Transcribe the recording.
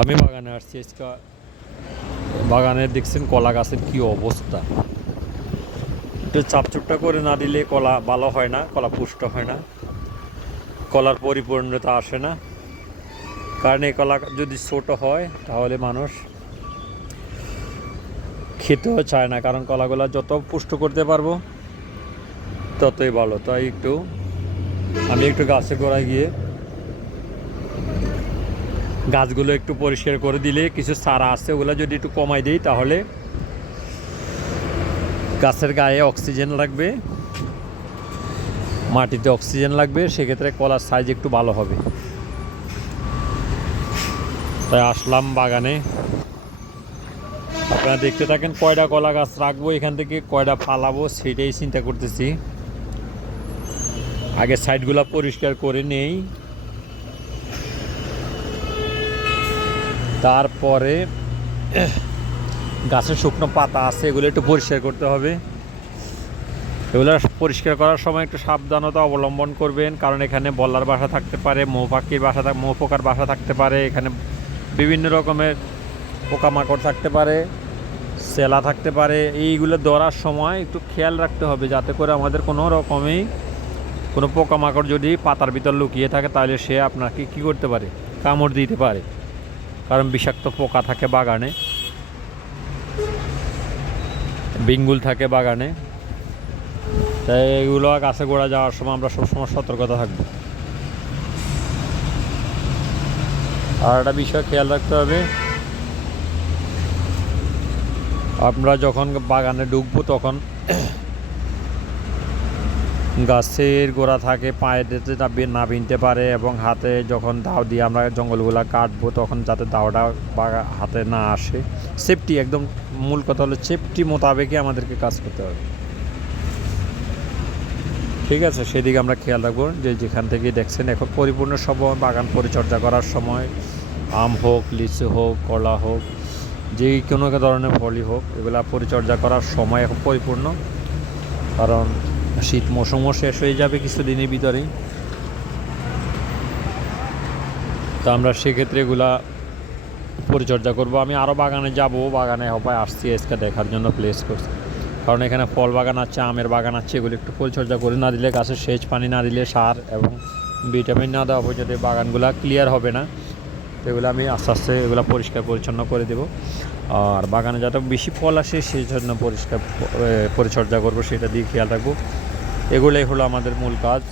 আমি বাগানে আসছি আজকে। বাগানে দেখছেন কলা গাছের কি অবস্থা। একটু চাপচুপটা করে না দিলে কলা ভালো হয় না, কলা পুষ্ট হয় না, কলার পরিপূর্ণতা আসে না। কারণ এই কলা যদি ছোট হয় তাহলে মানুষ খেতেও চায় না, কারণ কলাগুলো যত পুষ্ট করতে পারবো ততই ভালো। তাই আমি একটু গাছের গোড়ায় গিয়ে গাছগুলো একটু পরিষ্কার করে দিলে, কিছু চারা আছে ওগুলো যদি একটু কমাই দিই তাহলে গাছের গায়ে অক্সিজেন লাগবে, মাটিতে অক্সিজেন লাগবে, সেক্ষেত্রে কলার সাইজ একটু ভালো হবে। তাই আসলাম বাগানে। আপনারা দেখতে থাকেন কয়টা কলা গাছ রাখবো, এখান থেকে কয়টা ফালাবো সেটাই চিন্তা করতেছি। আগে সাইডগুলো পরিষ্কার করে নেই, তারপরে গাছের শুকনো পাতা আছে এগুলো একটু পরিষ্কার করতে হবে। এগুলো পরিষ্কার করার সময় একটু সাবধানতা অবলম্বন করবেন, কারণ এখানে বল্লার বাসা থাকতে পারে, মৌ পোকার বাসা থাকতে পারে, এখানে বিভিন্ন রকমের পোকামাকড় থাকতে পারে, সেলা থাকতে পারে। এইগুলো ধরার সময় একটু খেয়াল রাখতে হবে যাতে করে আমাদের কোনো রকমেই কোনো পোকামাকড় যদি পাতার ভিতর লুকিয়ে থাকে তাহলে সে আপনাকে কী করতে পারে, কামড় দিতে পারে, কারণ বিষাক্ত পোকা থাকে বাগানে, বিঙ্গুল থাকে বাগানে। তাই এগুলো গাছে গোড়া যাওয়ার সময় আমরা সবসময় সতর্কতা থাকবো। আর একটা বিষয় খেয়াল রাখতে হবে, আমরা যখন বাগানে ঢুকবো তখন গাছের গোড়া থাকে, পায়ে দিতে না বিনতে পারে, এবং হাতে যখন দাও দিয়ে আমরা জঙ্গলগুলা কাটবো তখন যাতে দাওটা হাতে না আসে। সেফটি একদম মূল কথা হলো সেফটি মোতাবেকই আমাদেরকে কাজ করতে হবে। ঠিক আছে, সেদিকে আমরা খেয়াল রাখবো। যেখান থেকে দেখছেন এখন পরিপূর্ণ সময় বাগান পরিচর্যা করার সময়, আম হোক, লিচু হোক, কলা হোক, যে কোনো ধরনের ফলই হোক, এগুলা পরিচর্যা করার সময় এখন পরিপূর্ণ। কারণ শীত মৌসুমও শেষ হয়ে যাবে কিছুদিনের ভিতরেই। তো আমরা সেক্ষেত্রে এগুলা পরিচর্যা করব। আমি আরও বাগানে যাব, বাগানে হবায় আসছি আজকে দেখার জন্য প্লেস করছি, কারণ এখানে ফল বাগান আছে, আমের বাগান আছে, এগুলো একটু পরিচর্যা করে না দিলে, গাছের সেচ পানি না দিলে, সার এবং ভিটামিন না দেওয়া পর্যন্ত বাগানগুলো ক্লিয়ার হবে না। তো এগুলো আমি আস্তে আস্তে এগুলো পরিষ্কার পরিচ্ছন্ন করে দেবো। আর বাগানে যাতে বেশি ফল আসে সেই জন্য পরিচর্যা করবো, সেটা দিয়ে খেয়াল রাখবো। এগুলোই হলো আমাদের মূল কাজ।